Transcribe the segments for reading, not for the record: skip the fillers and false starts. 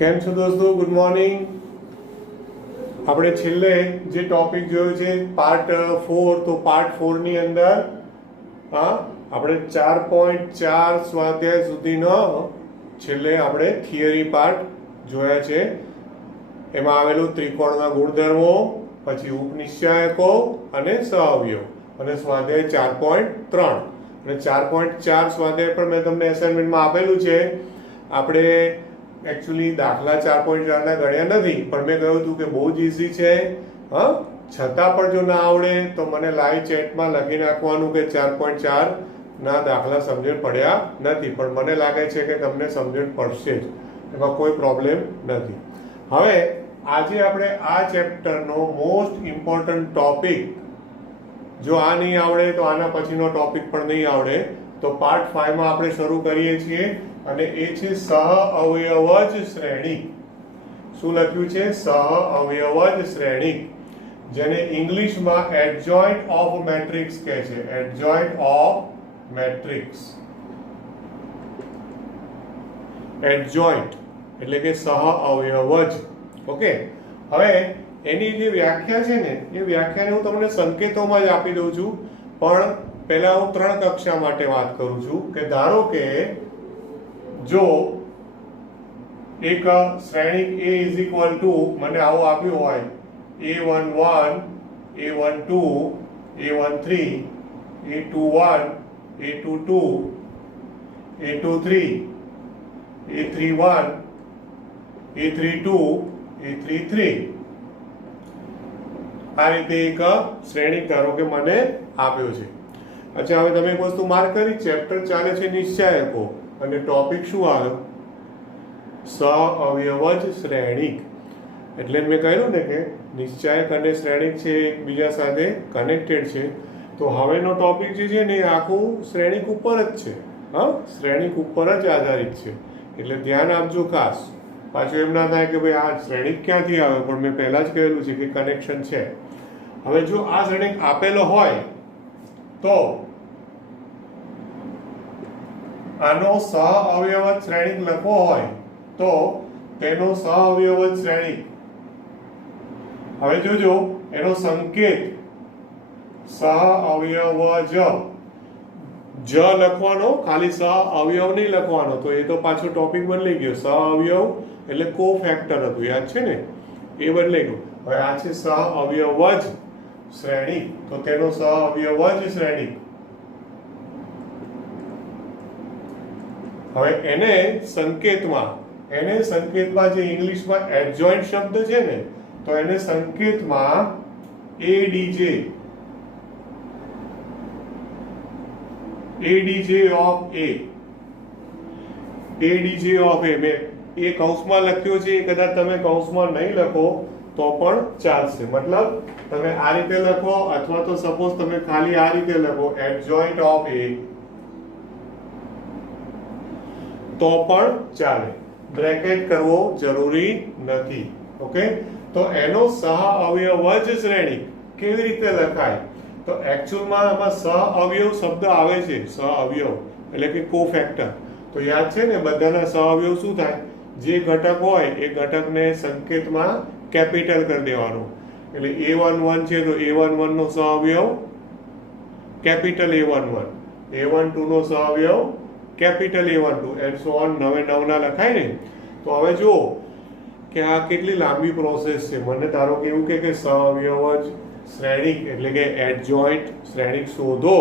કેમ છો દોસ્તો? Good morning. આપણે છેલ્લે જે ટોપિક જોયો છે પાર્ટ 4, તો પાર્ટ 4 ની અંદર આપણે 4.4 સ્વાધ્યાય સુધીનો છેલ્લે આપણે થિયરી પાર્ટ જોયા છે. એમાં આવેલું ત્રિકોણના ગુણધર્મો, પછી ઉપનિશ્ચાયકો અને સહઅવયવ, અને સ્વાધ્યાય 4.3 અને 4.4 સ્વાધ્યાય પર મેં તમને એસાઇનમેન્ટમાં આપેલું છે. આપણે એકચ્યુઅલી દાખલા 4.4 ના ગણ્યા નથી, પણ મેં કહ્યું હતું કે બહુ જ ઈઝી છે. છતાં પણ જો ના આવડે તો મને લાઈવ ચેટમાં લખી નાખવાનું કે 4.4 ના દાખલા સમજણ પડ્યા નથી, પણ મને લાગે છે કે તમને સમજણ પડશે જ, એમાં કોઈ પ્રોબ્લેમ નથી. હવે આજે આપણે આ ચેપ્ટરનો મોસ્ટ ઇમ્પોર્ટન્ટ ટોપિક, જો આ નહીં આવડે તો આના પછીનો ટોપિક પણ નહીં આવડે, તો પાર્ટ 5 માં આપણે શરૂ કરીએ છીએ, અને એ છે સહઅવયવજ શ્રેણી. શું લખ્યું છે? સહઅવયવજ શ્રેણી, જેને ઇંગ્લિશમાં એડજોઇન્ટ ઓફ મેટ્રિક્સ કહે છે. Adjoint of matrix. એડજોઇન્ટ એટલે કે સહઅવયવજ. ઓકે, હવે એની જે વ્યાખ્યા છે ને, એ વ્યાખ્યાને હું તમને સંકેતોમાં જ આપી દઉં છું, પણ પહેલા હું 3 કક્ષા માટે વાત કરું છું. કે ધારો કે જો એક શ્રેણિક A ઇઝ ઇક્વલ ટુ મને આવું આપ્યું હોય A11, A12, A13, A21, A22, A23, A31, A32, A33, આ રીતે એક શ્રેણિક ધારો કે મને આપ્યો છે. અચ્છા, હવે તમે એક વસ્તુ માર્ક કરી, ચેપ્ટર ચાલે છે નિશ્ચાયકો, અને ટોપિક શું આવ્યો? સહઅવયવજ શ્રેણિક. એટલે મેં કહ્યું ને કે નિશ્ચાયક અને શ્રેણિક છે એકબીજા સાથે કનેક્ટેડ છે. તો હવેનો ટોપિક જે છે ને એ આખું શ્રેણિક ઉપર જ છે. શ્રેણિક ઉપર જ આધારિત છે, એટલે ધ્યાન આપજો ખાસ. પાછું એમ ના થાય કે ભાઈ આ શ્રેણિક ક્યાંથી આવ્યો, પણ મેં પહેલા જ કહેલું છે કે કનેક્શન છે. હવે જો આ શ્રેણિક આપેલો હોય તો આનો સહઅવયવજ શ્રેણિક લખવો હોય તો તેનો સહઅવયવજ શ્રેણિક, હવે જોજો એનો સંકેત સહઅવયવજ જ લખવાનો, ખાલી સહઅવયવ નહીં લખવાનો. તો એ તો પાછો ટોપિક બદલાઈ ગયો. સહઅવયવ એટલે કોફેક્ટર હતું, યાદ છે ને, એ બદલાઈ ગયું. હવે આ છે સહઅવયવજ શ્રેણિક, તો તેનો સહઅવયવજ શ્રેણિક. હવે એને સંકેતમાં જે ઇંગ્લિશમાં એડજોઇન્ટ શબ્દ છે ને, તો એને સંકેતમાં ADJ of A, ADJ of A મેં એ કૌંસમાં લખ્યો છે. કદાચ તમે કૌંસમાં નહીં લખો તો પણ ચાલશે. મતલબ તમે આ રીતે લખો, અથવા તો સપોઝ તમે ખાલી આ રીતે લખો એડજોઇન્ટ ઓફ A, તો પણ ચાલે. બ્રેકેટ કરવો જરૂરી નથી. ઓકે, તો એનો સહઅવયવજ શ્રેણિક કેવી રીતે લખાય? તો એકચ્યુઅલમાં આમાં સહઅવયવ શબ્દ આવે છે. સહઅવયવ એટલે કે કોફેક્ટર. તો યાદ છે ને, બધાના સહઅવયવ શું થાય? જે ઘટક હોય એ ઘટકને સંકેતમાં કેપિટલ કરી દેવાનું. એટલે A11 છે તો A11 નો સહઅવયવ કેપિટલ A11, A12 નો સહઅવયવ capital A12, and so on. 9 ના લખાય ને. તો હવે જુઓ કે આ કેટલી લાંબી પ્રોસેસ છે. મને ધારો કે એવું કે સહઅવયવજ શ્રેણિક એટલે કે એડજોઇન્ટ શ્રેણિક શોધો,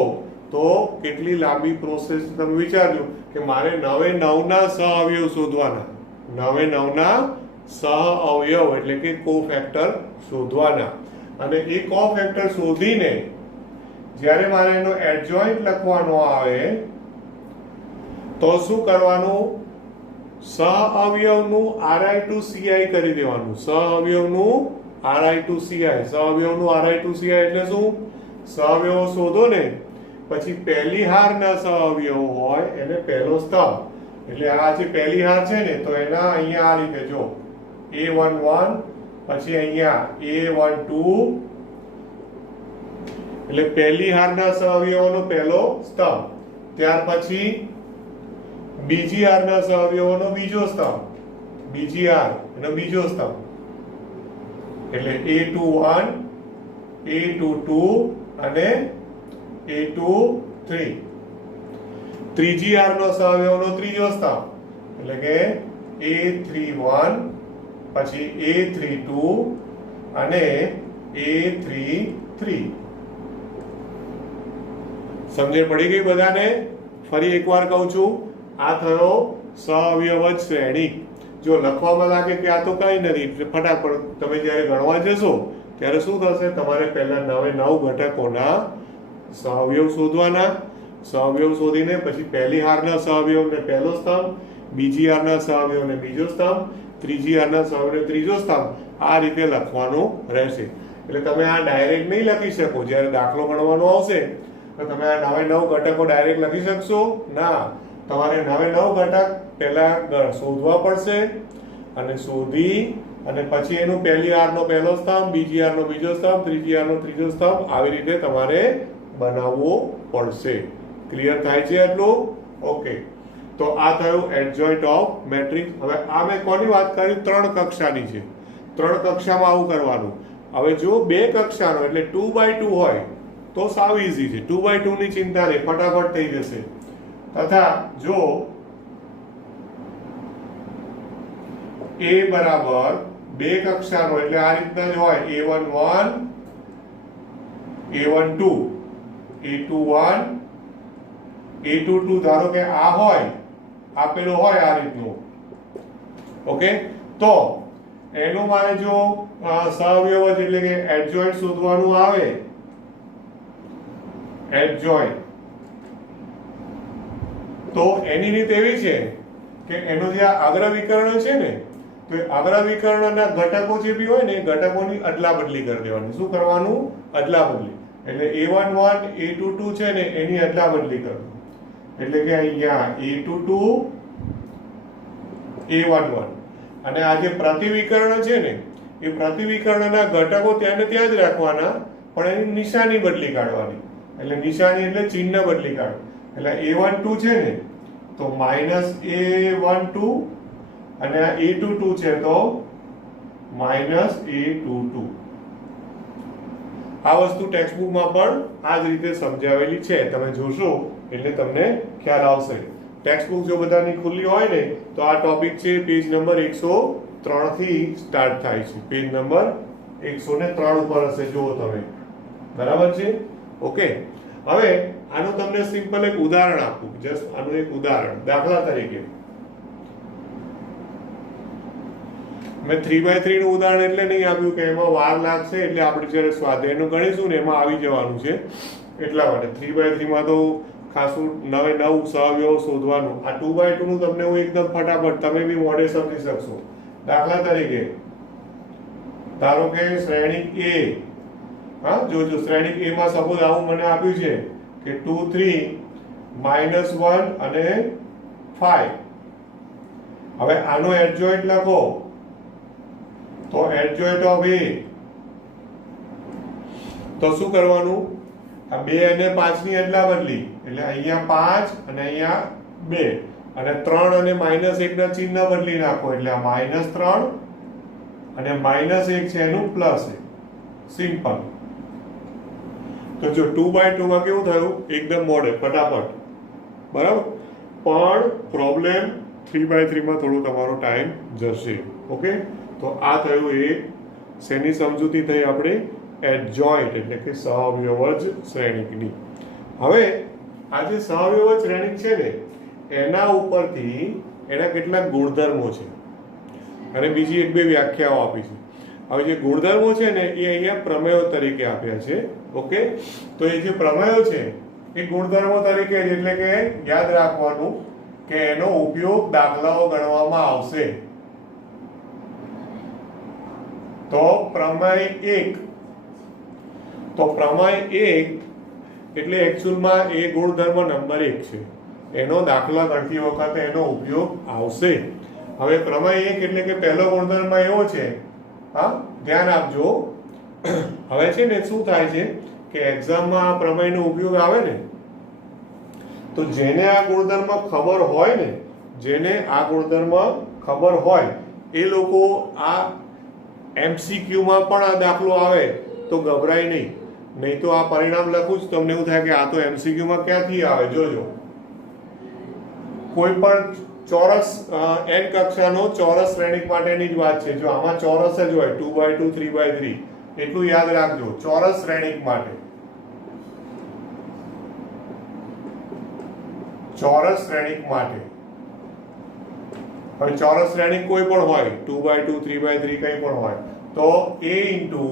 તો કેટલી લાંબી પ્રોસેસ તમે વિચારજો કે મારે 9 ના સહઅવયવ શોધવાના. 9 ના સહઅવયવ એટલે કે કોફેક્ટર શોધવાના, અને એ કોફેક્ટર શોધીને જ્યારે મારે એનો એડજોઇન્ટ લખવાનો આવે તો શું કરવાનું? સહઅવયવનું RI to CI કરી દેવાનું. સહઅવયવનું RI to CI. સહઅવયવનું RI to CI એટલે શું? સહઅવયવો શોધો ને, પછી પહેલી હારના સહઅવયવો હોય એને પહેલો સ્તંભ, એટલે આ જે પહેલી હાર છે ને, તો એના અહીંયા આ રીતે જો A11, પછી અહીંયા A12, એટલે પહેલી હારના સહઅવયવોનો પહેલો સ્તંભ. ત્યાર પછી બીજી હારના સહઅવયવોનો બીજો સ્તંભ, બીજી આર એનો બીજો સ્તંભ એટલે A21 A22 અને A23 ત્રીજી આર નો સહઅવયવનો ત્રીજો સ્તંભ એટલે કે A31 પછી A32 અને A33 સમજણ પડી ગઈ બધાને? ફરી એકવાર કહું છું, આ થયો સહઅવયવ શ્રેણી. જો લખવામાં લાગે કે આ તો કઈ નથી, ફટાફટ તમે જ્યારે ગણવા જશો ત્યારે શું થશે? તમારે પહેલા 9 ઘટકોના સહઅવયવ શોધવાના. સહઅવયવ શોધીને પછી પહેલી હારના સહઅવયવને પહેલો સ્તંભ, બીજી હારના સહઅવયવને બીજો સ્તંભ, ત્રીજી હારના સહઅવયવને ત્રીજો સ્તંભ, આ રીતે લખવાનું રહેશે. એટલે તમે આ ડાયરેક્ટ નહીં લખી શકો. જ્યારે દાખલો ગણવાનો આવશે તો તમે આ 9 ઘટકો ડાયરેક્ટ લખી શકશો ના. તમારે 9 ઘટક પહેલા શોધવા પડશે અને શોધી અને પછી એનું પહેલી હારનો પહેલો સ્તંભ, બીજી હારનો બીજો સ્તંભ, ત્રીજી હારનો ત્રીજો સ્તંભ, આવી રીતે તમારે બનાવવો પડશે. ક્લિયર થાય છે આટલું? ઓકે. તો આ થયું એડજોઇન્ટ ઓફ મેટ્રિક્સ. હવે આ મેં કોની વાત કરી? 3 કક્ષાની છે. 3 કક્ષામાં આવું કરવાનું. હવે જો 2 કક્ષાનો એટલે 2x2 હોય તો સાવ ઈઝી છે. 2x2 ની ચિંતા નહીં, ફટાફટ થઈ જશે. તથા જો A બરાબર 2 કક્ષાનો એટલે આ રીતના જ હોય A11 A12 A21 A22 ધારો કે આ હોય, આપેલું હોય આ રીતનું. ઓકે, તો એનું મારે જો સહઅવયવ એટલે કે એડજોઇન્ટ શોધવાનું આવે, એડજોઇન્ટ, તો એની રીત એવી છે કે એનો જે અગ્ર વિકર્ણ છે ને, તો એ અગ્ર વિકર્ણના ઘટકો જે બી હોય ને એ ઘટકોની અદલા બદલી કરી દેવાની. શું કરવાનું? અદલા બદલી. એટલે A11 A22 છે ને એની અદલા બદલી કરવાની. એટલે કે અહીંયા A22 A11 અને આ જે પ્રતિવિકર્ણ છે ને એ પ્રતિવિકર્ણના ઘટકો ત્યાં ને ત્યાં જ રાખવાના, પણ એની નિશાની બદલી કાઢવાની. એટલે નિશાની એટલે ચિહ્ન બદલી કાઢો. એટલે A12 છે ને તો -A12 અને આ A22 છે તો -A22. આ વસ્તુ ટેક્સ્ટબુકમાં પણ આ જ રીતે સમજાવેલી છે. તમે જોશો એટલે તમને ખ્યાલ આવશે. ટેક્સ્ટબુક જો બધાની ખુલ્લી હોય ને તો આ ટોપિક છે પેજ નંબર 103 થી સ્ટાર્ટ થાય છે. પેજ નંબર 103 ઉપર હશે, જુઓ તમે. બરાબર છે? ઓકે. હવે આનું તમને સિમ્પલ એક ઉદાહરણ આપું. જસ્ટ આનું એક ઉદાહરણ. દાખલા તરીકે મેં 3x3 નું ઉદાહરણ એટલે નહીં આપ્યું કે એમાં વાર લાગશે, એટલે આપણે જ્યારે સ્વાધ્યાયનું ગણીશું ને એમાં આવી જવાનું છે એટલા માટે. 3x3 માં તો ખાસું 9 સહઅવયવ શોધવાનું. આ 2x2 નું તમને હું એકદમ ફટાફટ તમે બી મોઢે સમજી શકશો. દાખલા તરીકે ધારો કે શ્રેણી A, હા જોજો, શ્રેણી A માં સપોઝ આવું મને આપ્યું છે કે 2 3 -1 અને 5. હવે આનો એડજોઇન્ટ લખો તો એડજોઇન્ટ ઓફ A, તો શું કરવાનું? આ 2 અને 5 ની અદલા બદલી. એટલે અહીંયા 5 અને અહીંયા 2 અને 3 અને -1 ના ચિહ્ન બદલી નાખો. એટલે આ -3 અને -1 છે એનું પ્લસ 1. સિમ્પલ. તો જો 2x2 માં કેવું થયું? એકદમ મોડે ફટાફટ. બરાબર? પણ પ્રોબ્લેમ 3x3 માં થોડો તમારો ટાઈમ જશે. ઓકે, તો આ થયું એ શેની સમજૂતી થઈ આપણે? એડજોઇન્ટ એટલે કે સહઅવયવ શ્રેણીકની. હવે આ જે સહઅવયવ શ્રેણીક છે ને એના ઉપરથી એના કેટલાક ગુણધર્મો છે અને બીજી એક બે વ્યાખ્યાઓ આપી છે. હવે જે ગુણધર્મો છે ને એ અહીંયા પ્રમેયો તરીકે આપ્યા છે. ઓકે, તો એ જે પ્રમેયો છે એ ગુણધર્મો તરીકે, એટલે કે યાદ રાખવાનું કે એનો ઉપયોગ દાખલાઓ ગણવામાં આવશે. તો પ્રમેય 1, તો પ્રમેય 1 એટલે એકચ્યુઅલમાં એ ગુણધર્મ નંબર 1 છે. એનો દાખલા ગણતી વખતે એનો ઉપયોગ આવશે. હવે પ્રમેય 1 એટલે કે પહેલો ગુણધર્મ એવો છે, હા ધ્યાન આપજો. હવે છે ને શું થાય છે કે એક્ઝામમાં આ પ્રમેયનો ઉપયોગ આવે ને તો જેને આ ગુણધર્મ ખબર હોય ને, જેને આ ગુણધર્મ ખબર હોય એ લોકો આ MCQમાં પણ આ દાખલો આવે તો ગભરાય નહીં તો આ પરિણામ લખું જ તમને એવું થાય કે આ તો MCQમાં ક્યાંથી આવે. જોજો, કોઈ પણ ચોરસ n કક્ષાનો ચોરસ શ્રેણિક માટેની જ વાત છે. જો આમાં ચોરસ જ હોય 2x2 3x3 એટલું યાદ રાખજો. ચોરસ શ્રેણિક માટે, ચોરસ શ્રેણિક માટે. હવે ચોરસ શ્રેણિક કોઈ પણ હોય 2x2 3x3 કંઈ પણ હોય તો a into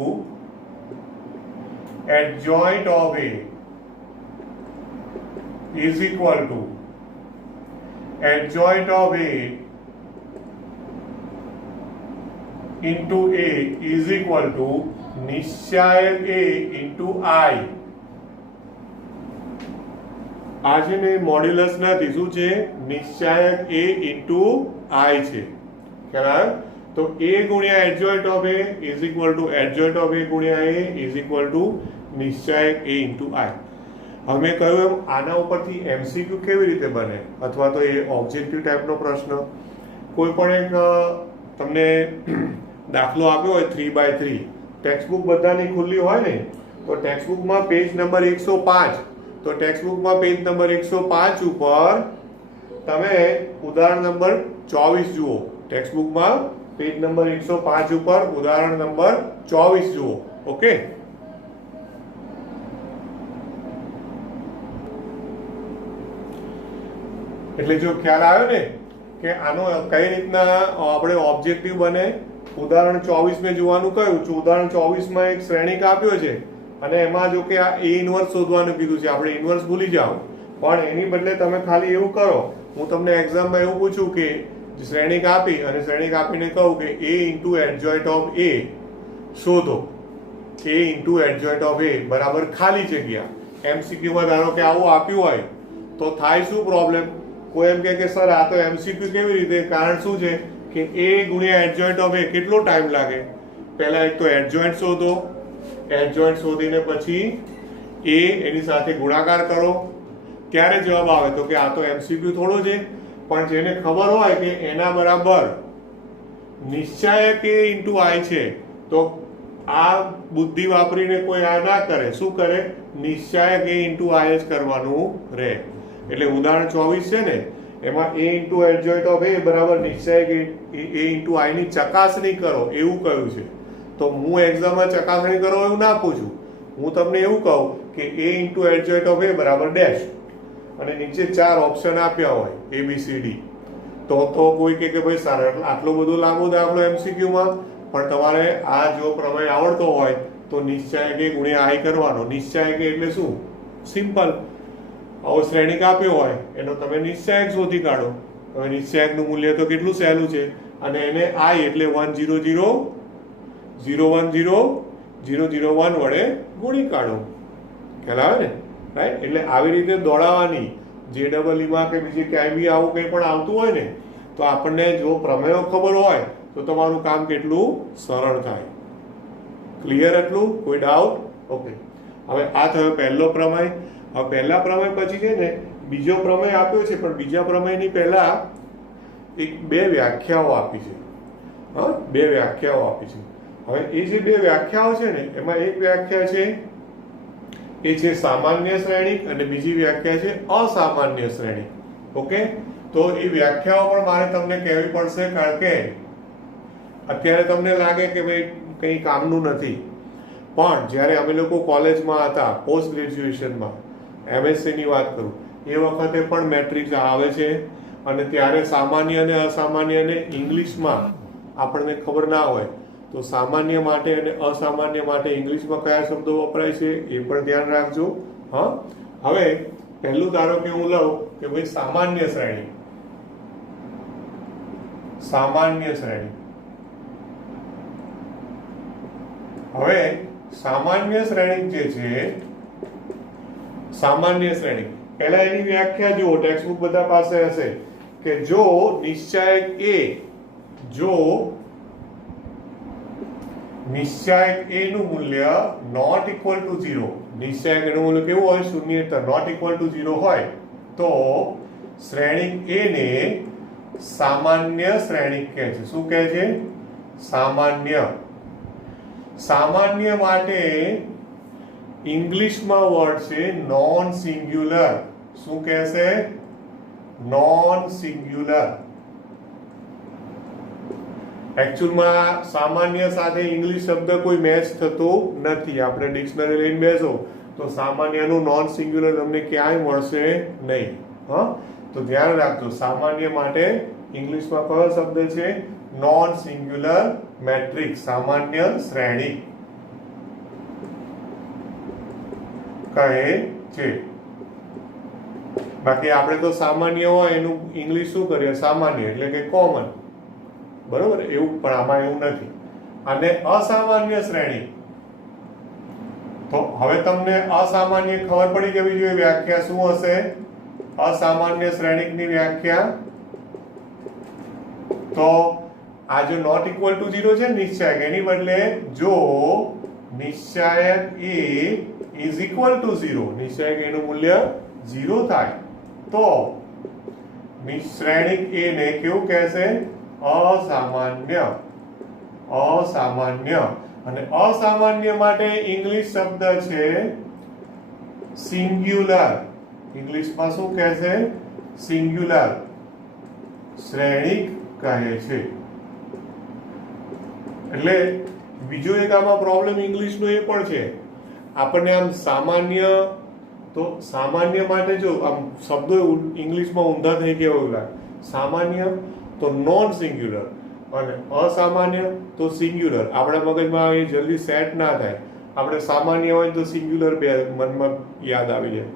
adjoint of a is equal to adjoint of a into a is equal to નિશ્ચાયક a into I. આ છે ને મોડ્યુલસ નથી, શું છે? નિશ્ચાયક a into I છે. ખ્યાલ? તો a ગુણ્યા adjoint of a is equal to adjoint of a ગુણ્યા a is equal to નિશ્ચાયક a into I. હવે મેં કહ્યું એમ આના ઉપરથી MCQ કેવી રીતે બને અથવા તો એ ઓબ્જેક્ટિવ ટાઈપનો પ્રશ્ન. કોઈ પણ એક તમને દાખલો આપ્યો હોય 3x3, ટેક્સ્ટબુક બધાની ખુલ્લી હોય ને, તો ટેક્સ્ટબુકમાં પેજ નંબર 105, તો ટેક્સ્ટબુકમાં પેજ નંબર 105 ઉપર તમે ઉદાહરણ નંબર 24 જુઓ. ટેક્સ્ટબુકમાં પેજ નંબર 105 ઉપર ઉદાહરણ નંબર 24 જુઓ. ઓકે, એટલે જો ખ્યાલ આવ્યો ને કે આનો કઈ રીતના આપણે ઓબ્જેક્ટિવ બને. ઉદાહરણ 24 મેં જોવાનું કહ્યું છું. ઉદાહરણ 24 માં એક શ્રેણિક આપ્યો છે અને એમાં જો કે આ A ઇન્વર્સ શોધવાનું કીધું છે. આપણે ઇન્વર્સ ભૂલી જાઓ, પણ એની બદલે તમે ખાલી એવું કરો, હું તમને એક્ઝામમાં એવું પૂછું કે શ્રેણિક આપી અને શ્રેણિક આપીને કહું કે A into adjoint of A શોધો. A into adjoint of A બરાબર ખાલી જગ્યા. MCQ માં ધારો કે આવું આપ્યું હોય તો થાય શું પ્રોબ્લેમ? કોઈ એમ કે સર આ તો MCQ કેવી રીતે? કારણ શું છે કે A ગુણ્યા adjoint of A કેટલો ટાઈમ લાગે? પહેલા એક તો adjoint શોધો, adjoint શોધીને પછી A એની સાથે ગુણાકાર કરો, ક્યારે જવાબ આવે? તો કે આ તો MCQ થોડો છે, પણ જેને ખબર હોય કે એના બરાબર નિશ્ચાયક A into I છે તો આ બુદ્ધિ વાપરીને કોઈ આ ના કરે. શું કરે? નિશ્ચાયક A into I જ કરવાનું રહે. એટલે ઉદાહરણ 24 છે ને, એમાં A into adjoint of A બરાબર નિશ્ચાયક A into I ની ચકાસણી કરો એવું કહ્યું છે. તો હું એક્ઝામમાં ચકાસણી કરો એવું ના પૂછું, હું તમને એવું કહું કે A into adjoint of A બરાબર ડેશ અને નીચે 4 ઓપ્શન આપ્યા હોય ABCD. તો કોઈ કે ભાઈ સર આટલો બધો લાંબો દાખલો MCQ માં, પણ તમારે આ જો પ્રમેય આવડતો હોય તો નિશ્ચાયક A ગુણ્યા I કરવાનો. નિશ્ચાયક A એટલે શું? સિમ્પલ. આવો શ્રેણિક આપ્યો હોય એનો તમે નિશ્ચાયક શોધી કાઢો. હવે નિશ્ચાયકનું મૂલ્ય તો કેટલું સહેલું છે, અને એને I એટલે 1 0 0 0 1 0 0 0 1 વડે ગુણી કાઢો. ખ્યાલ આવે ને? રાઈટ. એટલે આવી રીતે દોડાવવાની. JEE કે બીજે ક્યાંય બી આવું કંઈ પણ આવતું હોય ને તો આપણને જો પ્રમેયો ખબર હોય તો તમારું કામ કેટલું સરળ થાય. ક્લિયર એટલું? કોઈ ડાઉટ? ઓકે. હવે આ થયો પહેલો પ્રમેય. હવે પહેલા પ્રમેય પછી છે ને બીજો પ્રમેય આપ્યો છે, પણ બીજા પ્રમેયની પહેલા બે વ્યાખ્યાઓ આપી છે. હા, બે વ્યાખ્યાઓ આપી છે. હવે એ જે બે વ્યાખ્યાઓ છે ને એમાં એક વ્યાખ્યા છે એ છે સામાન્ય શ્રેણિક અને બીજી વ્યાખ્યા છે અસામાન્ય શ્રેણિક. ઓકે, તો એ વ્યાખ્યાઓ પણ મારે તમને કહેવી પડશે, કારણ કે અત્યારે તમને લાગે કે ભાઈ કંઈ કામનું નથી, પણ જ્યારે અમે લોકો કોલેજમાં હતા, પોસ્ટ ગ્રેજ્યુએશનમાં, MSc ની વાત કરું, એ વખતે પણ મેટ્રિક્સ આવે છે અને ત્યારે સામાન્ય અને અસામાન્યને ઇંગ્લિશમાં આપણને ખબર ના હોય તો સામાન્ય માટે અને અસામાન્ય માટે ઇંગ્લિશમાં કયા શબ્દો વપરાય છે એ પણ ધ્યાન રાખજો. હા, હવે પહેલું ધારો કે હું લઉં કે ભાઈ સામાન્ય શ્રેણી. સામાન્ય શ્રેણી. હવે સામાન્ય શ્રેણી જે છે, સામાન્ય શ્રેણી પહેલા એની વ્યાખ્યા જુઓ. ટેક્સ્ટબુક બધા પાસે હશે કે જો નિશ્ચાયક A, જો નિશ્ચાયક A નું મૂલ્ય નોટ ઇક્વલ ટુ 0, નિશ્ચાયક A નું મૂલ્ય કેવું હોય? શૂન્યતર, નોટ ઇક્વલ ટુ 0 હોય તો શ્રેણિક A ને સામાન્ય શ્રેણિક કહે છે. શું કહે છે? સામાન્ય. સામાન્ય માટે ઇંગ્લિશમાં વર્ડ છે નોન સિંગ્યુલર. શું કહેશે? Non singular. એકચ્યુઅલમાં સામાન્ય સાથે ઇંગ્લિશ શબ્દ કોઈ મેચ થતો નથી. આપણે ડિક્શનરી લઈને બેસો તો સામાન્યનું નોન સિંગ્યુલર તમને ક્યાંય મળશે નહીં. હા, તો ધ્યાન રાખજો. સામાન્ય માટે ઇંગ્લિશમાં કયો શબ્દ છે? Non singular matrix. સામાન્ય શ્રેણી કહે છે. બાકી આપણે તો સામાન્ય હોય એનું ઇંગ્લિશ શું કરીએ? સામાન્ય એટલે કે કોમન. બરોબર, એવું પણ આમાં એવું નથી. અને અસામાન્ય શ્રેણી, તો હવે તમને અસામાન્ય ખબર પડી જવી જોઈએ. વ્યાખ્યા શું હશે? અસામાન્ય શ્રેણિકની વ્યાખ્યા તો આ જો નોટ ઇક્વલ ટુ 0 છે નિશ્ચાયક, એની બદલે જો નિશ્ચાયક a is equal to 0, નિશ્ચાયક a નું મૂલ્ય 0 થાય તો શ્રેણિક a ને કેવું કહેશે? અસામાન્ય. અસામાન્ય. અને અસામાન્ય માટે ઇંગ્લિશ શબ્દ છે સિંગ્યુલર. ઇંગ્લિશમાં શું કહેશે? સિંગ્યુલર શ્રેણિક કહે છે. એટલે બીજો એક આમાં પ્રોબ્લેમ ઇંગ્લિશનો એ પણ છે. આપણને આમ સામાન્ય, તો સામાન્ય માટે જો આમ શબ્દો ઇંગ્લિશમાં ઊંધા થઈ ગયા હોય, સામાન્ય તો નોન સિંગ્યુલર અને અસામાન્ય તો સિંગ્યુલર. આપણા મગજમાં એ જલ્દી સેટ ના થાય. આપણે સામાન્ય હોય તો સિંગ્યુલર બે મનમાં યાદ આવી જાય,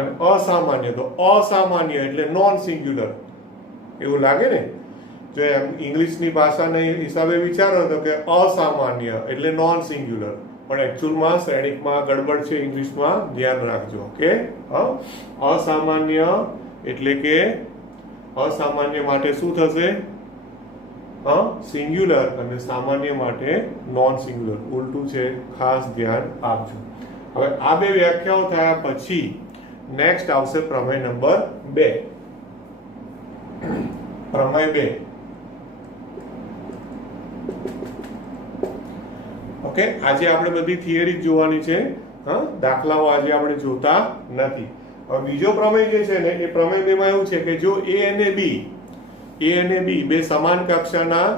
અને અસામાન્ય તો અસામાન્ય એટલે નોન સિંગ્યુલર એવું લાગે ને. જો એમ ઇંગ્લિશની ભાષાના હિસાબે વિચારો તો કે અસામાન્ય એટલે નોન સિંગ્યુલર, પણ એકચ્યુઅલમાં શ્રેણિકમાં ગડબડ છે. ઇંગ્લિશમાં ધ્યાન રાખજો. ઓકે, અસામાન્ય એટલે કે અસામાન્ય માટે શું થશે? સિંગ્યુલર, અને સામાન્ય માટે નોન સિંગ્યુલર. ઉલટું છે, ખાસ ધ્યાન આપજો. હવે આ બે વ્યાખ્યાઓ થયા પછી નેક્સ્ટ આવશે પ્રમેય નંબર 2. પ્રમેય 2. ઓકે, આજે આપણે બધી થિયરી જ જોવાની છે. દાખલાઓ આજે આપણે જોતા નથી. હવે બીજો પ્રમેય જે છે ને, એ પ્રમેય 2 માં એવું છે કે જો a અને b બે સમાન કક્ષાના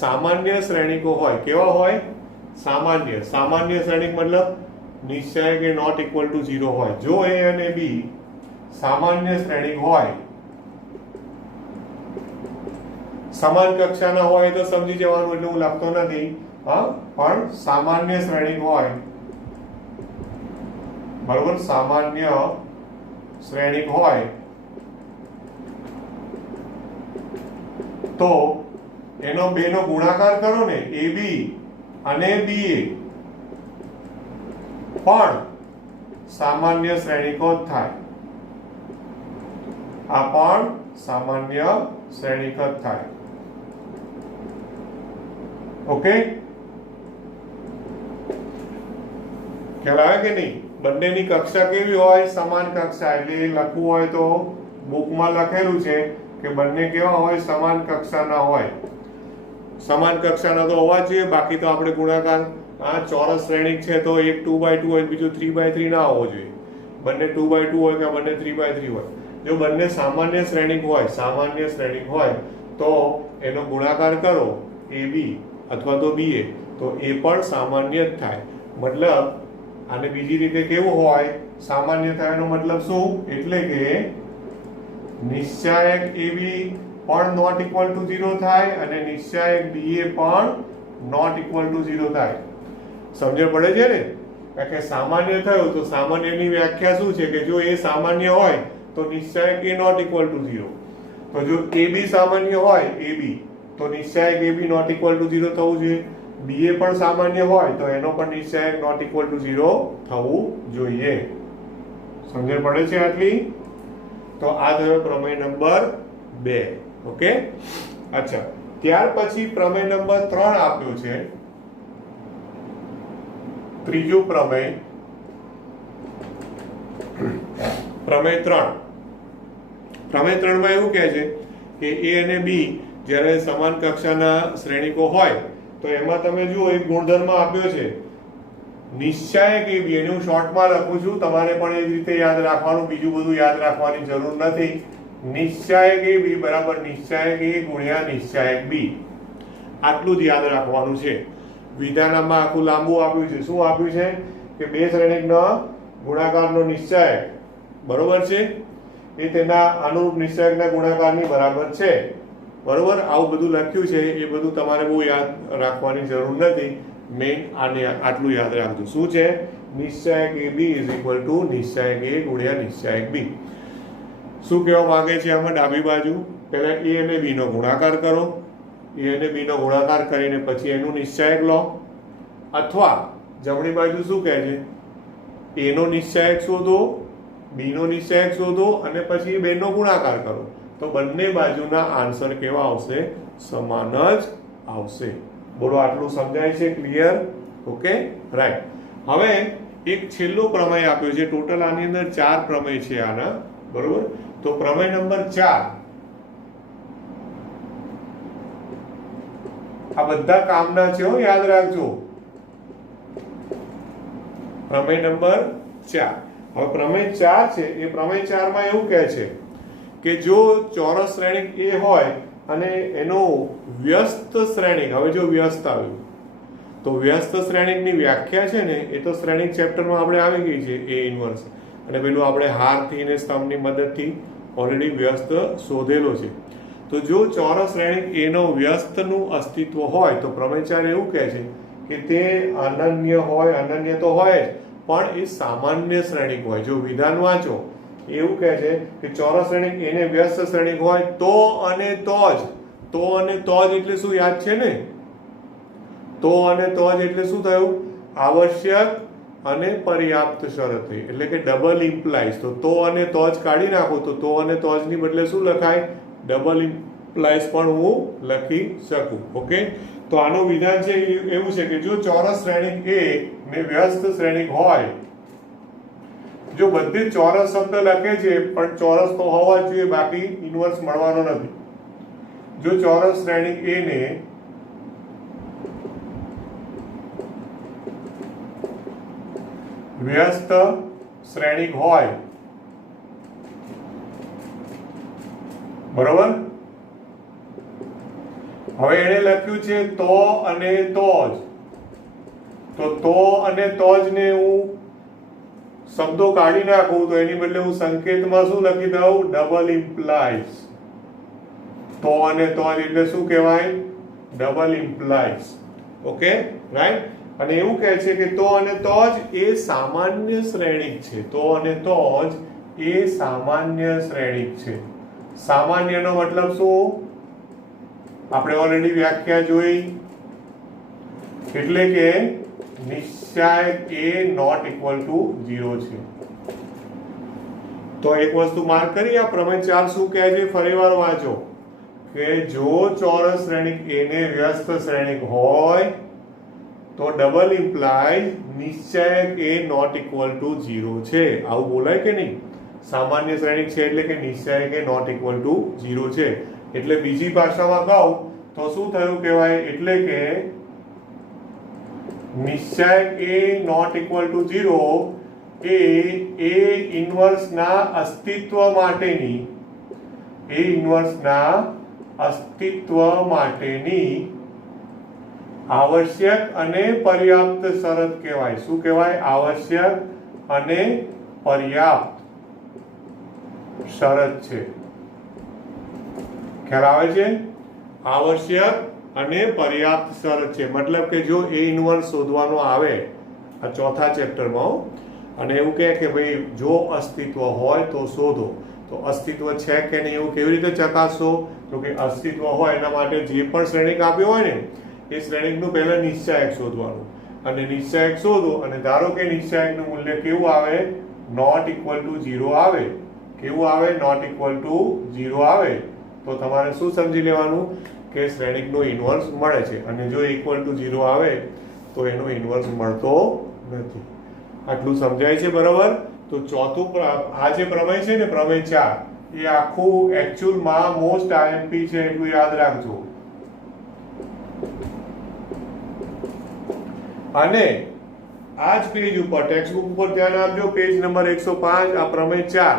સામાન્ય શ્રેણિકો હોય. કેવા હોય? સામાન્ય. સામાન્ય શ્રેણિક મતલબ નિશ્ચાયક એ નોટ ઇક્વલ ટુ 0 હોય. જો a અને b સામાન્ય શ્રેણિક હોય, સમાન કક્ષાના હોય તો સમજી જવાનું, એટલે હું લખતો નથી. પણ સામાન્ય શ્રેણિક હોય, બરોબર, સામાન્ય શ્રેણિક હોય તો એનો બેનો ગુણાકાર કરો ને, AB અને BA પણ સામાન્ય શ્રેણિકો જ થાય. આ પણ સામાન્ય શ્રેણિક જ થાય. ઓકે, ખ્યાલ આવે કે નહીં? બંનેની કક્ષા કેવી હોય? સમાન કક્ષા. એટલે લખવું હોય તો બુકમાં લખેલું છે કે બંને કેવા હોય? સમાન કક્ષાના હોય. સમાન કક્ષાના તો હોવા જોઈએ, બાકી તો આપણે ગુણાકાર. ચોરસ શ્રેણિક છે તો એક 2x2 હોય, બીજું 3x3 ના હોવો જોઈએ. બંને 2x2 હોય કે બંને 3x3 હોય. જો બંને સામાન્ય શ્રેણિક હોય, સામાન્ય શ્રેણિક હોય તો એનો ગુણાકાર કરો AB અથવા તો BA, તો એ પણ સામાન્ય જ થાય. મતલબ આને બીજી રીતે કેવું હોય? સામાન્ય થાય એનો મતલબ શું? એટલે કે નિશ્ચાયક AB પણ નોટ ઇક્વલ ટુ 0 થાય અને નિશ્ચાયક BA પણ નોટ ઇક્વલ ટુ 0 થાય. સમજણ પડે છે ને? કારણ કે સામાન્ય થયું તો સામાન્યની વ્યાખ્યા શું છે? કે જો એ સામાન્ય હોય તો નિશ્ચાયક A નોટ ઇક્વલ ટુ 0. તો જો AB સામાન્ય હોય, AB, તો નિશ્ચાયક AB નોટ ઇક્વલ ટુ 0 થવું જોઈએ. BA પણ સામાન્ય હોય તો એનો પણ નિશ્ચાયક નોટ ઇક્વલ ટુ 0 થવું જોઈએ. સમજણ પડે છે આટલી? તો આ થયો પ્રમેય નંબર 2. ઓકે, અચ્છા, ત્યાર પછી પ્રમેય નંબર 3 આપ્યો છે. ત્રીજું પ્રમેય, પ્રમેય 3. પ્રમેય 3 માં એવું કહે છે કે એ અને બી જ્યારે સમાન કક્ષાના શ્રેણિકો હોય તો એમાં તમે જુઓ એક ગુણધર્મ આપ્યો છે નિશ્ચાયક એ બી, એને હું શોર્ટમાં લખું છું, તમારે પણ એ રીતે યાદ રાખવાનું, બીજું બધું યાદ રાખવાની જરૂર નથી. નિશ્ચાયક એ બી બરાબર નિશ્ચાયક એ ગુણ્યા નિશ્ચાયક બી, આટલું જ યાદ રાખવાનું છે. વિધાનમાં આખું લાંબુ આપ્યું છે. શું આપ્યું છે કે બે શ્રેણિકના ગુણાકારનો નિશ્ચાયક બરોબર છે એ તેના અનુરૂપ નિશ્ચાયકના ગુણાકારની બરાબર છે. બરોબર, આવું બધું લખ્યું છે. એ બધું તમારે બહુ યાદ રાખવાની જરૂર નથી. મેઇન આને આટલું યાદ રાખજો. શું છે? નિશ્ચાયક એ બી ઇઝ ઇક્વલ ટુ નિશ્ચાયક એ ગુણ્યા નિશ્ચાયક બી. શું કહેવા માંગે છે આમાં? ડાબી બાજુ પહેલા એ અને બી નો ગુણાકાર કરો, એ અને બી નો ગુણાકાર કરીને પછી એનું નિશ્ચાયક લો, અથવા જમણી બાજુ શું કહે છે? એ નો નિશ્ચાયક શોધો, બી નો નિશ્ચાયક શોધો અને પછી બેનો ગુણાકાર કરો, તો બંને બાજુના આન્સર કેવા આવશે? સમાન જ આવશે. બોલો, આટલું સમજાય છે? ક્લિયર? Okay, right. હવે એક છેલ્લો પ્રમેય આપ્યો છે. ટોટલ આની અંદર 4 પ્રમેય છે આના, બરોબર? તો પ્રમેય નંબર 4, આ બધા કામના છે, યાદ રાખજો. પ્રમેય નંબર 4. હવે પ્રમેય 4 છે એ પ્રમેય 4 માં એવું કહે છે કે જો ચોરસ શ્રેણિક એ હોય અને એનો વ્યસ્ત શ્રેણિક, હવે જો વ્યસ્ત આવ્યું તો વ્યસ્ત શ્રેણિકની વ્યાખ્યા છે ને એ તો શ્રેણિક ચેપ્ટરમાં આપણે આવી ગઈ છે, એ ઇન્વર્સ, અને પેલું આપણે હારથી ને સ્તંભની મદદથી ઓલરેડી વ્યસ્ત શોધેલો છે. તો જો ચોરસ શ્રેણિક એનો વ્યસ્તનું અસ્તિત્વ હોય તો પ્રમેય 4 એવું કહે છે કે તે અનન્ય હોય, અનન્ય તો હોય જ, પણ એ સામાન્ય શ્રેણિક હોય. જો વિધાન વાંચો એવું કહે છે કે ચોરસ શ્રેણિક એને વ્યસ્ત શ્રેણિક હોય તો અને તો જ. તો અને તો જ એટલે શું? યાદ છે ને? તો અને તો જ એટલે શું થયું? આવશ્યક અને પર્યાપ્ત શરત, એટલે કે ડબલ ઇમ્પ્લાઇઝ. તો અને તો જ કાઢી નાખો તો અને તો જ ની બદલે શું લખાય? ડબલ ઇમ્પ્લાઇઝ પણ હું લખી શકું. ઓકે, તો આનું વિધાન છે એવું છે કે જો ચોરસ શ્રેણિક એ ને વ્યસ્ત શ્રેણિક હોય, જો બધી ચોરસ શબ્દ લખે છે પણ ચોરસ તો હોવા જોઈએ, બાકી ઇન્વર્સ મળવાનો નથી. જો ચોરસ શ્રેણિક એ ને વ્યસ્ત શ્રેણિક હોય, બરોબર? હવે એને લખ્યું છે તો અને તો જ. તો અને તો જ ને હું શબ્દો કાઢી નાખું તો એની બદલે હું સંકેતમાં શું લખી દઉં? Double implies. તો અને તો જ એટલે શું કહેવાય? Double implies. Okay, right. અને એવું કહે છે કે તો અને તો જ એ સામાન્ય શ્રેણિક છે. તો અને તો જ એ સામાન્ય શ્રેણિક છે. સામાન્યનો મતલબ શું? આપણે ઓલરેડી વ્યાખ્યા જોઈ, એટલે કે નિશ્ચાયક એ નોટ ઇક્વલ ટુ 0 છે. તો એક વસ્તુ માર્ક કરી, આ પ્રમેય 4 શું કહે છે? ફરીવાર વાંચો કે જો ચોરસ શ્રેણિક એ ને વ્યસ્ત શ્રેણિક હોય તો ડબલ ઇમ્પ્લાઇઝ નિશ્ચાયક એ નોટ ઇક્વલ ટુ 0 છે. આવું બોલાય કે નહીં? સામાન્ય શ્રેણિક છે એટલે કે નિશ્ચાયક એ નોટ ઇક્વલ ટુ 0 છે. એટલે બીજી ભાષામાં કહું તો શું થયું કહેવાય? એટલે કે નિશ્ચાયક એ નોટ ઇક્વલ ટુ 0 એ ઇન્વર્સના અસ્તિત્વ માટેની આવશ્યક અને પર્યાપ્ત શરત કહેવાય. શું કહેવાય? આવશ્યક અને પર્યાપ્ત શરત છે. ખ્યાલ આવે છે? આવશ્યક અને પર્યાપ્ત શરત છે. મતલબ કે જો એ ઇન્વર્સ શોધવાનો આવે આ ચોથા ચેપ્ટરમાં, અને એવું કહે કે ભાઈ જો અસ્તિત્વ હોય તો શોધો, તો અસ્તિત્વ છે કે નહીં એવું કેવી રીતે ચકાસશો? તો કે અસ્તિત્વ હોય એના માટે જે પણ શ્રેણિક આપ્યો હોય ને એ શ્રેણિકનું પહેલા નિશ્ચાયક શોધવાનું, અને નિશ્ચાયક શોધો અને ધારો કે નિશ્ચાયકનું મૂલ્ય કેવું આવે? નોટ ઇક્વલ ટુ 0 આવે. કેવું આવે? નોટ ઇક્વલ ટુ 0 આવે. તો તમારે શું સમજી લેવાનું કે શ્રેણિકનો ઇન્વર્સ મળે છે, અને જો ઇક્વલ ટુ 0 આવે તો એનો ઇન્વર્સ મળતો નથી. આટલું સમજાય છે? બરાબર. તો ચોથું આ જે પ્રમેય છે ને પ્રમેય 4 એ આખું એકચ્યુઅલમાં મોસ્ટ આઈએમપી છે એટલું યાદ રાખજો. અને આ જ પેજ ઉપર ટેક્સ્ટ બુક ઉપર ધ્યાન આપજો, પેજ નંબર 105, આ પ્રમેય 4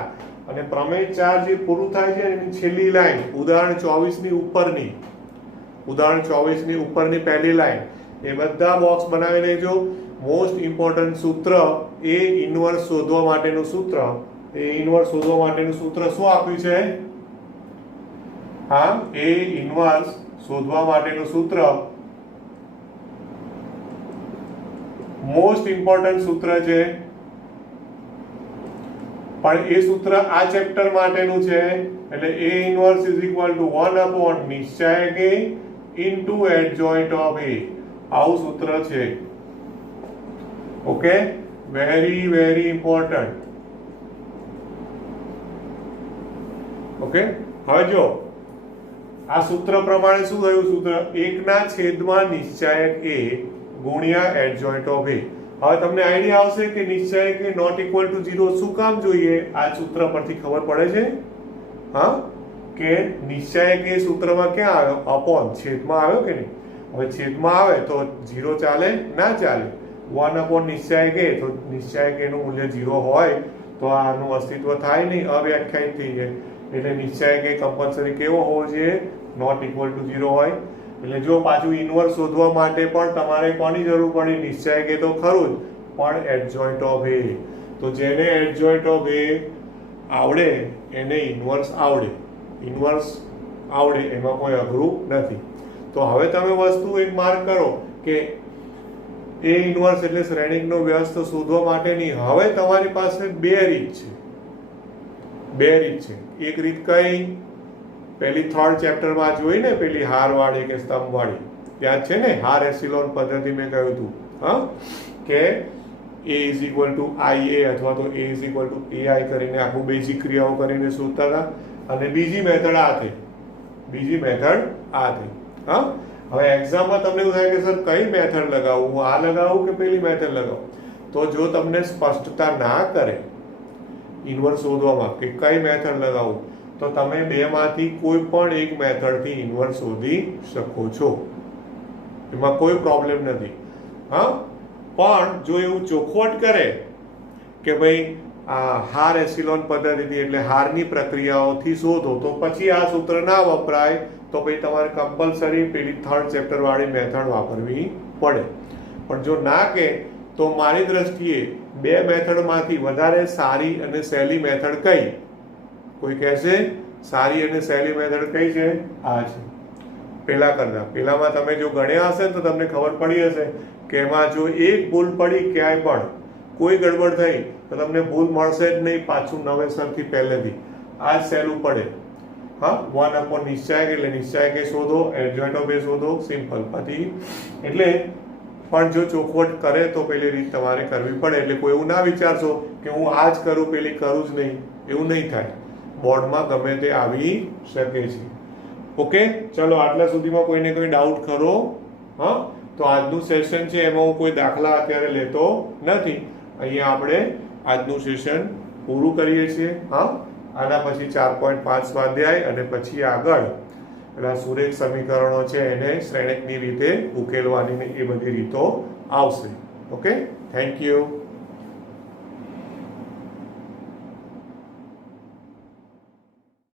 અને પ્રમેય 4 જે પૂરું થાય છે એની છેલ્લી લાઈન ઉદાહરણ 24 ની ઉપરની, ઉદાહરણ 24 ની ઉપરની પહેલી લાઈન, એ બધા બોક્સ બનાવી લેજો. મોસ્ટ ઇમ્પોર્ટન્ટ સૂત્ર એ ઇન્વર્સ શોધવા માટેનું સૂત્ર, એ ઇન્વર્સ શોધવા માટેનું સૂત્ર શું આપ્યું છે? હા, એ ઇન્વર્સ શોધવા માટેનું સૂત્ર મોસ્ટ ઇમ્પોર્ટન્ટ સૂત્ર છે, પણ એ સૂત્ર આ ચેપ્ટર માટેનું છે. એટલે A inverse is equal to 1 upon નિશ્ચાયક A into adjoint of A. આવું સૂત્ર છે. Okay, very very important. Okay, હવે જો આ સૂત્ર પ્રમાણે શું થયું? સૂત્ર 1 ના છેદમાં નિશ્ચાયક A ગુણ્યા એડજોઇન્ટ ઓફ A. હવે તમને આઈડિયા આવશે કે નિશ્ચાયક A નોટ ઇક્વલ ટુ 0 શું કામ જોઈએ? આ સૂત્ર પરથી ખબર પડે છે. હા, કે નિશ્ચાયક A સૂત્રમાં ક્યાં આવ્યો? અપોન, છેદમાં આવ્યો કે નહીં? હવે છેદમાં આવે તો 0 ચાલે? ના ચાલે. 1 અપોન નિશ્ચાયક A, તો નિશ્ચાયક A નું મૂલ્ય 0 હોય તો આનું અસ્તિત્વ થાય નહીં, અવ્યાખ્યાયિત થઈ જાય. એટલે નિશ્ચાયક A કમ્પલસરી કેવો હોવો જોઈએ? નોટ ઇક્વલ ટુ 0 હોય. એટલે જો પાછું ઇન્વર્સ શોધવા માટે પણ તમારે કોની જરૂર પડી? નિશ્ચાયક A તો ખરું જ, પણ એડજોઇન્ટ ઓફ A. તો જેને એડજોઇન્ટ ઓફ A આવડે એને ઇન્વર્સ આવડે. ઇન્વર્સ આવડે એમાં કોઈ અઘરું નથી. તો હવે તમે વસ્તુ એક માર્ક કરો કે A ઇન્વર્સ એટલે શ્રેણિકનો વ્યસ્ત શોધવા માટેની હવે તમારી પાસે બે રીત છે. બે રીત છે. એક રીત કઈ? પેલી થર્ડ ચેપ્ટરમાં જોઈ ને, પેલી હારવાળી કે સ્તંભવાળી, યાદ છે ને? હાર એસિલોન પદ્ધતિ મેં કહ્યું હતું. હા, કે A is equal two IA અથવા તો A is equal two AI કરીને આખું બેઝિક ક્રિયાઓ કરીને શોધતા હતા. અને બીજી મેથડ આ થઈ. બીજી મેથડ આ થઈ. હા, હવે એક્ઝામમાં તમને એવું થાય કે સર કઈ મેથડ લગાવું? હું આ લગાવું કે પેલી મેથડ લગાવું? તો જો તમને સ્પષ્ટતા ના કરે ઇન્વર્સ શોધવામાં કે કઈ મેથડ લગાવું, તો તમે બેમાંથી કોઈ પણ એક મેથડથી ઇન્વર્સ શોધી શકો છો. એમાં કોઈ પ્રોબ્લેમ નથી. હા, પણ જો એવું ચોખવટ કરે કે ભાઈ આ હાર એસિલોન પદ્ધતિથી એટલે હારની પ્રક્રિયાઓથી શોધો, તો પછી આ સૂત્ર ના વપરાય, તો પછી તમારે કમ્પલસરી પેલી થર્ડ ચેપ્ટર વાળી મેથડ વાપરવી પડે. પણ જો ના કે તો મારી દ્રષ્ટિએ બે મેથડમાંથી વધારે સારી અને સહેલી મેથડ કઈ? કોઈ કહેશે સારી અને સહેલી મેથડ કઈ છે? આ છે. પેલા કરતા પેલામાં તમે જો ગણ્યા હશે તો તમને ખબર પડી હશે કે એમાં જો એક ભૂલ પડી, ક્યાંય પણ કોઈ ગડબડ થઈ, તો તમને ભૂલ મળશે જ નહીં પાછું નવેસરથી પહેલેથી. આ જ સહેલું પડે. હા, 1 અપોન નિશ્ચાયક એટલે નિશ્ચાયક A શોધો, એડજોઇન્ટ ઓફ A શોધો, સિમ્પલ પતી. એટલે પણ જો ચોખવટ કરે તો પેલી રીત તમારે કરવી પડે. એટલે કોઈ એવું ના વિચારશો કે હું આ જ કરું, પેલી કરું જ નહીં. એવું નહીં થાય. બોર્ડમાં ગમે તે આવી શકે છે. ઓકે, ચલો આટલા સુધીમાં કોઈને કોઈ ડાઉટ ખરો? હા, તો આજનું સેશન છે એમાં હું કોઈ દાખલા અત્યારે લેતો નથી. અહીંયા આપણે આજનું સેશન પૂરું કરીએ છીએ. હા, આના પછી 4.5 સ્વાધ્યાય અને પછી આગળ પેલા સુરેખ સમીકરણો છે એને શ્રેણિકની રીતે ઉકેલવાની એ બધી રીતો આવશે. Okay, thank you.